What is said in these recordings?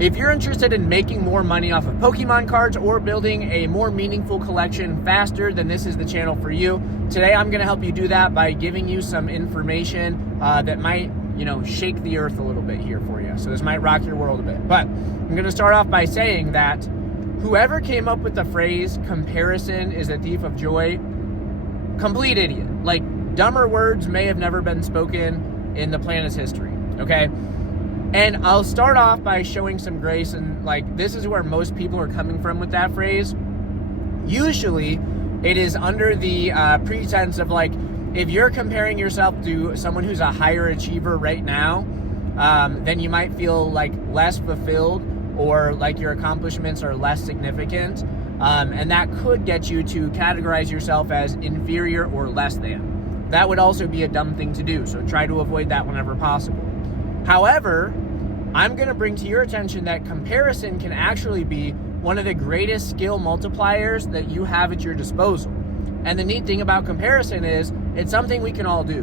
If you're interested in making more money off of Pokemon cards or building a more meaningful collection faster, then this is the channel for you. Today, I'm going to help you do that by giving you some information that might, shake the earth a little bit here for you. So this might rock your world a bit. But I'm going to start off by saying that whoever came up with the phrase "comparison is a thief of joy," complete idiot. Like, dumber words may have never been spoken in the planet's history, okay? And I'll start off by showing some grace, and this is where most people are coming from with that phrase. Usually, it is under the pretense of if you're comparing yourself to someone who's a higher achiever right now, then you might feel less fulfilled or your accomplishments are less significant. And that could get you to categorize yourself as inferior or less than. That would also be a dumb thing to do, so try to avoid that whenever possible. However, I'm going to bring to your attention that comparison can actually be one of the greatest skill multipliers that you have at your disposal. And the neat thing about comparison is it's something we can all do.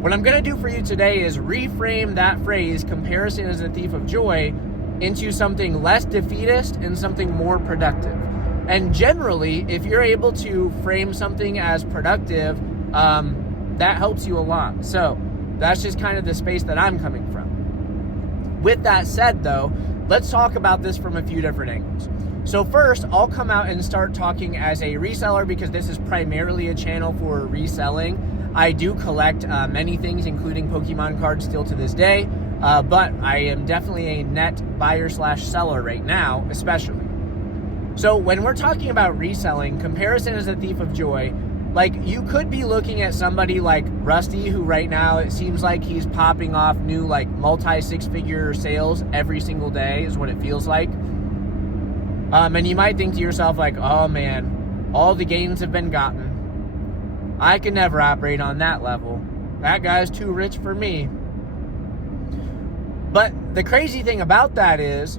What I'm going to do for you today is reframe that phrase, "comparison is a thief of joy," into something less defeatist and something more productive. And generally, if you're able to frame something as productive, that helps you a lot. So that's just kind of the space that I'm coming from. With that said, though, let's talk about this from a few different angles. So first, I'll come out and start talking as a reseller because this is primarily a channel for reselling. I do collect many things, including Pokemon cards still to this day, but I am definitely a net buyer/seller right now, especially. So when we're talking about reselling, comparison is a thief of joy. You could be looking at somebody like Rusty, who right now it seems like he's popping off new multi-six-figure sales every single day is what it feels like. And you might think to yourself oh man, all the gains have been gotten. I can never operate on that level. That guy's too rich for me. But the crazy thing about that is,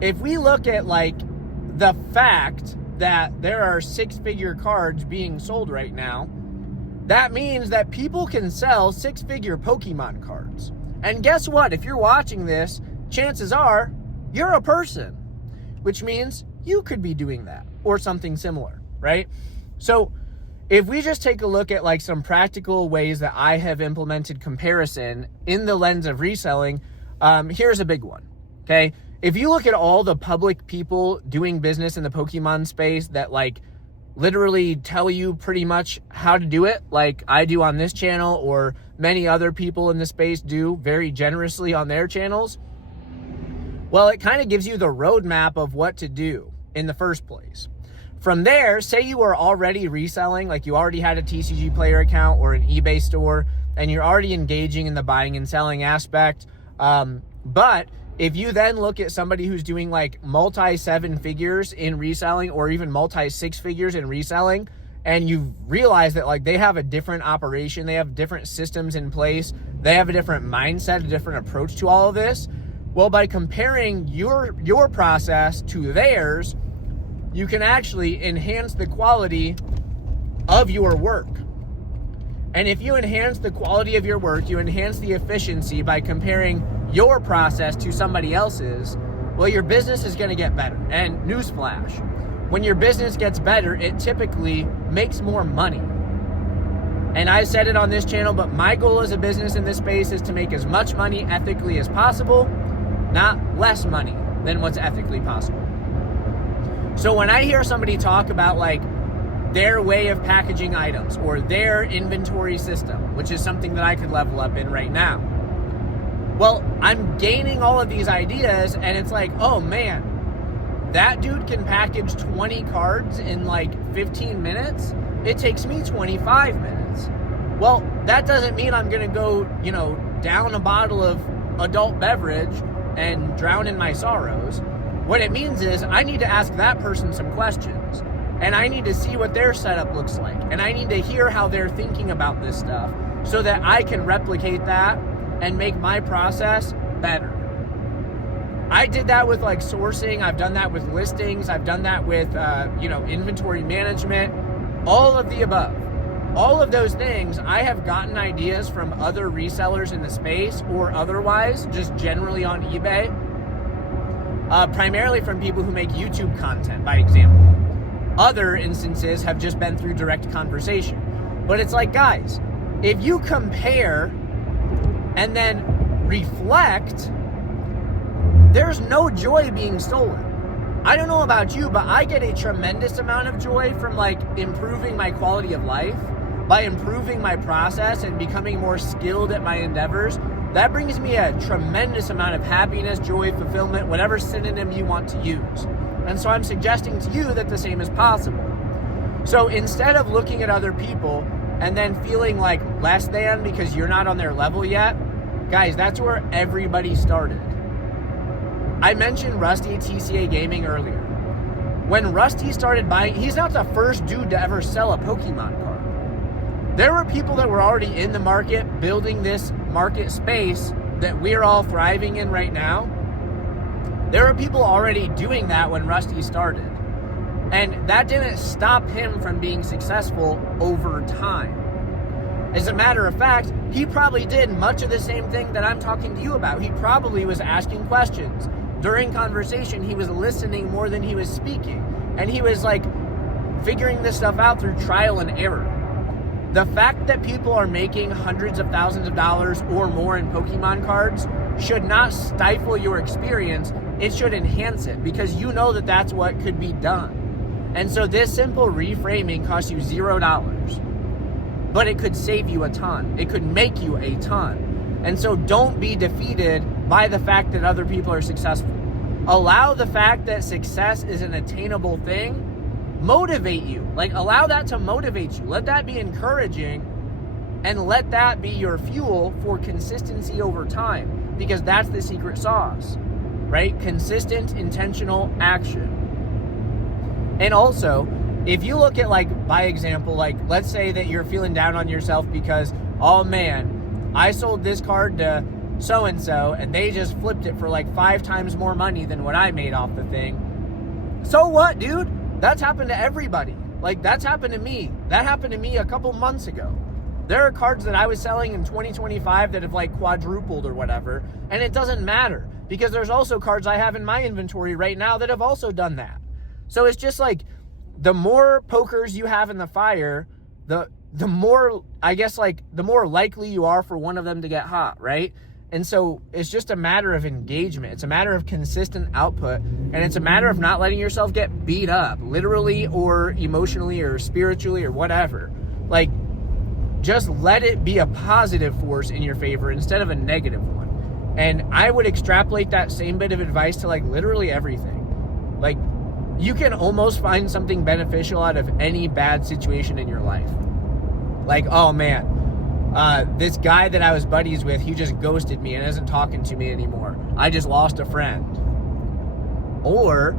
if we look at the fact that there are six-figure cards being sold right now, that means that people can sell six-figure Pokemon cards. And guess what? If you're watching this, chances are you're a person, which means you could be doing that or something similar, right? So if we just take a look at some practical ways that I have implemented comparison in the lens of reselling, here's a big one, okay? If you look at all the public people doing business in the Pokemon space that literally tell you pretty much how to do it, like I do on this channel or many other people in the space do very generously on their channels, well, it kind of gives you the roadmap of what to do in the first place. From there, say you are already reselling, you already had a TCG Player account or an eBay store, and you're already engaging in the buying and selling aspect, but if you then look at somebody who's doing multi-seven figures in reselling or even multi-six figures in reselling, and you realize that they have a different operation, they have different systems in place, they have a different mindset, a different approach to all of this, well, by comparing your process to theirs, you can actually enhance the quality of your work. And if you enhance the quality of your work, you enhance the efficiency by comparing your process to somebody else's, well, your business is going to get better. And newsflash, when your business gets better, it typically makes more money. And I said it on this channel, but my goal as a business in this space is to make as much money ethically as possible, not less money than what's ethically possible. So when I hear somebody talk about their way of packaging items or their inventory system, which is something that I could level up in right now, well, I'm gaining all of these ideas, and it's oh man, that dude can package 20 cards in 15 minutes. It takes me 25 minutes. Well, that doesn't mean I'm going to go, down a bottle of adult beverage and drown in my sorrows. What it means is I need to ask that person some questions, and I need to see what their setup looks like, and I need to hear how they're thinking about this stuff so that I can replicate that and make my process better. I did that with sourcing. I've done that with listings. I've done that with, inventory management, all of the above. All of those things, I have gotten ideas from other resellers in the space or otherwise, just generally on eBay. primarily from people who make YouTube content, by example. Other instances have just been through direct conversation. But it's like, guys, if you compare and then reflect, there's no joy being stolen. I don't know about you, but I get a tremendous amount of joy from like improving my quality of life, by improving my process and becoming more skilled at my endeavors. That brings me a tremendous amount of happiness, joy, fulfillment, whatever synonym you want to use. And so I'm suggesting to you that the same is possible. So instead of looking at other people and then feeling like less than because you're not on their level yet, guys, that's where everybody started. I mentioned Rusty TCA Gaming earlier. When Rusty started buying, he's not the first dude to ever sell a Pokemon card. There were people that were already in the market building this market space that we're all thriving in right now. There were people already doing that when Rusty started. And that didn't stop him from being successful over time. As a matter of fact, he probably did much of the same thing that I'm talking to you about. He probably was asking questions. During conversation, he was listening more than he was speaking. And he was like figuring this stuff out through trial and error. The fact that people are making hundreds of thousands of dollars or more in Pokemon cards should not stifle your experience. It should enhance it, because you know that that's what could be done. And so this simple reframing costs you $0, but it could save you a ton. It could make you a ton. And so don't be defeated by the fact that other people are successful. Allow the fact that success is an attainable thing motivate you. Like, allow that to motivate you. Let that be encouraging, and let that be your fuel for consistency over time, because that's the secret sauce, right? Consistent, intentional action. And also, if you look at, like, by example, like, let's say that you're feeling down on yourself because, oh man, I sold this card to so-and-so and they just flipped it for like 5 times more money than what I made off the thing. So what, dude? That's happened to everybody. Like, that's happened to me. That happened to me a couple months ago. There are cards that I was selling in 2025 that have like quadrupled or whatever, and it doesn't matter, because there's also cards I have in my inventory right now that have also done that. So it's just like, the more pokers you have in the fire, the more, I guess, like, the more likely you are for one of them to get hot, right? And so it's just a matter of engagement. It's a matter of consistent output, and it's a matter of not letting yourself get beat up, literally or emotionally or spiritually or whatever. Like, just let it be a positive force in your favor instead of a negative one. And I would extrapolate that same bit of advice to like literally everything. Like, you can almost find something beneficial out of any bad situation in your life. Like, oh man, this guy that I was buddies with, he just ghosted me and isn't talking to me anymore. I just lost a friend. Or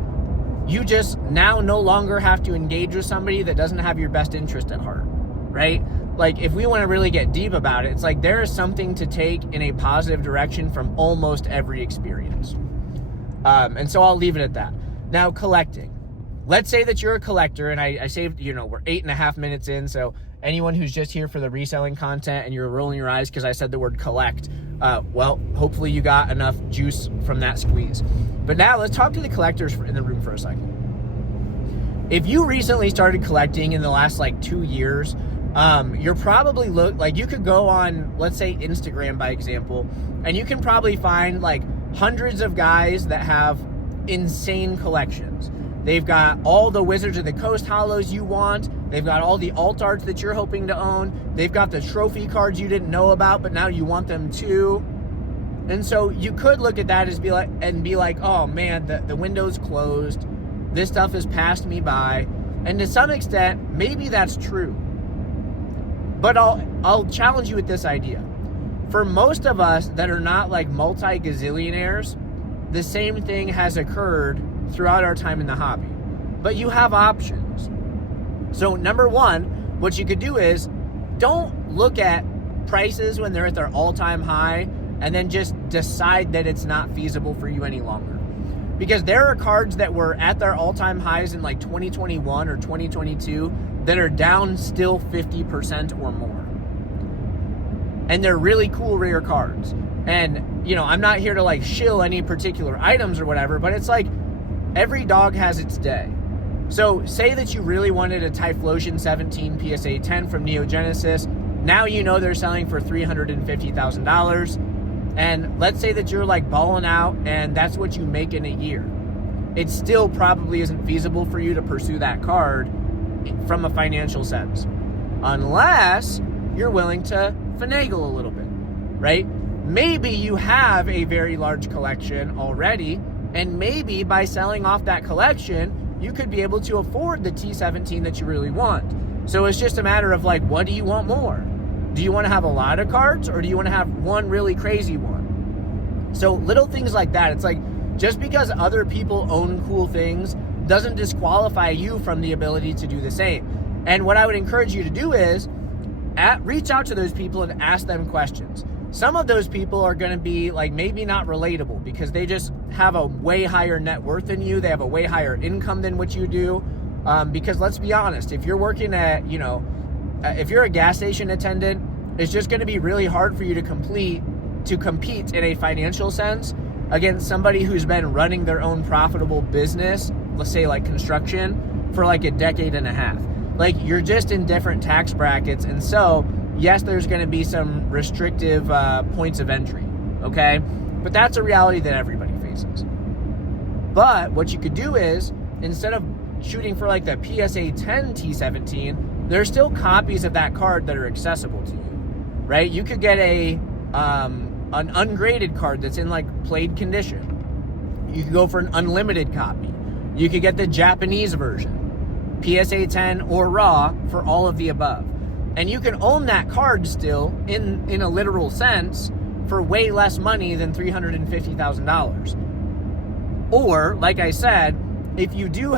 you just now no longer have to engage with somebody that doesn't have your best interest at heart, right? Like, if we want to really get deep about it, it's like there is something to take in a positive direction from almost every experience. And so I'll leave it at that. Now, collecting. Let's say that you're a collector, and I saved, we're 8.5 minutes in, so anyone who's just here for the reselling content and you're rolling your eyes because I said the word collect, well, hopefully you got enough juice from that squeeze. But now let's talk to the collectors in the room for a second. If you recently started collecting in the last like 2 years, you're probably you could go on, let's say Instagram by example, and you can probably find like hundreds of guys that have insane collections. They've got all the Wizards of the Coast holos you want. They've got all the alt arts that you're hoping to own. They've got the trophy cards you didn't know about, but now you want them too. And so you could look at that as be like, oh man, the window's closed. This stuff has passed me by. And to some extent, maybe that's true. But I'll challenge you with this idea. For most of us that are not like multi-gazillionaires, the same thing has occurred throughout our time in the hobby. But you have options. So number one, what you could do is don't look at prices when they're at their all-time high and then just decide that it's not feasible for you any longer. Because there are cards that were at their all-time highs in like 2021 or 2022 that are down still 50% or more. And they're really cool rare cards. And, you know, I'm not here to like shill any particular items or whatever, but it's like every dog has its day. So say that you really wanted a Typhlosion 17 PSA 10 from Neo Genesis. Now you know they're selling for $350,000. And let's say that you're like balling out and that's what you make in a year. It still probably isn't feasible for you to pursue that card from a financial sense, unless you're willing to finagle a little bit, right? Maybe you have a very large collection already, and maybe by selling off that collection, you could be able to afford the T17 that you really want. So it's just a matter of like, what do you want more? Do you want to have a lot of cards, or do you want to have one really crazy one? So little things like that. It's like, just because other people own cool things doesn't disqualify you from the ability to do the same. And what I would encourage you to do is reach out to those people and ask them questions. Some of those people are going to be like maybe not relatable because they just have a way higher net worth than you. They have a way higher income than what you do. Because let's be honest, if you're working at, you know, if you're a gas station attendant, it's just going to be really hard for you to compete in a financial sense against somebody who's been running their own profitable business, let's say like construction, for like a decade and a half. Like, you're just in different tax brackets. And so, yes, there's going to be some restrictive points of entry, okay? But that's a reality that everybody faces. But what you could do is, instead of shooting for like the PSA 10 T17, there's still copies of that card that are accessible to you, right? You could get an ungraded card that's in like played condition. You could go for an unlimited copy. You could get the Japanese version, PSA 10 or raw, for all of the above. And you can own that card still in a literal sense for way less money than $350,000. Or, like I said, if you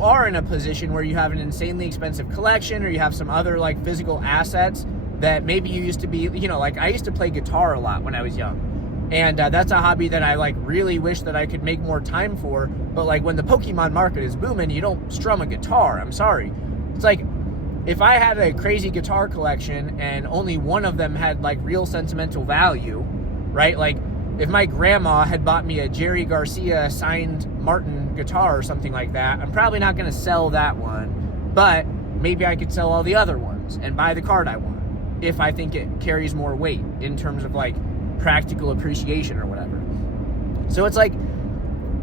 are in a position where you have an insanely expensive collection, or you have some other like physical assets that maybe you used to be, you know, like I used to play guitar a lot when I was young. And that's a hobby that I like really wish that I could make more time for. But like when the Pokemon market is booming, you don't strum a guitar. I'm sorry. It's like, if I had a crazy guitar collection and only one of them had like real sentimental value, right? Like if my grandma had bought me a Jerry Garcia signed Martin guitar or something like that, I'm probably not going to sell that one, but maybe I could sell all the other ones and buy the card I want if I think it carries more weight in terms of like practical appreciation or whatever. So it's like,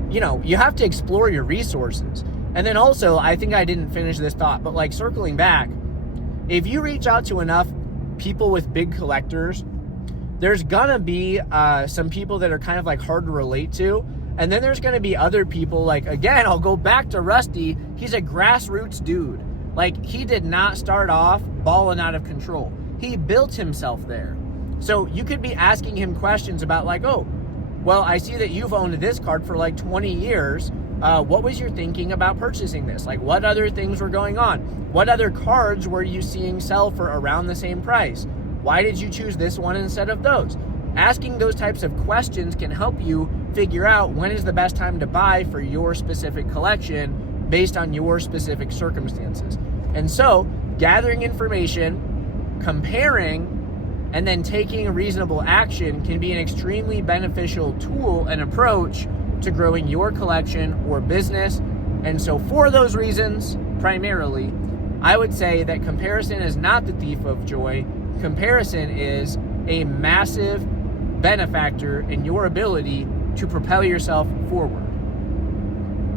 you know, you have to explore your resources. And then also, I think I didn't finish this thought, but like circling back, if you reach out to enough people with big collectors, there's gonna be some people that are kind of like hard to relate to. And then there's gonna be other people, like, again, I'll go back to Rusty. He's a grassroots dude. Like, he did not start off balling out of control. He built himself there. So you could be asking him questions about like, oh, well, I see that you've owned this card for like 20 years. What was your thinking about purchasing this? Like, what other things were going on? What other cards were you seeing sell for around the same price? Why did you choose this one instead of those? Asking those types of questions can help you figure out when is the best time to buy for your specific collection based on your specific circumstances. And so, gathering information, comparing, and then taking reasonable action can be an extremely beneficial tool and approach to growing your collection or business. And so for those reasons, primarily, I would say that comparison is not the thief of joy. Comparison is a massive benefactor in your ability to propel yourself forward.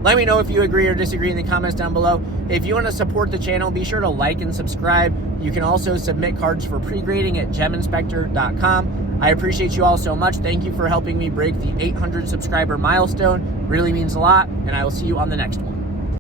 Let me know if you agree or disagree in the comments down below. If you want to support the channel, be sure to like and subscribe. You can also submit cards for pre-grading at geminspector.com. I appreciate you all so much. Thank you for helping me break the 800 subscriber milestone. Really means a lot, and I will see you on the next one.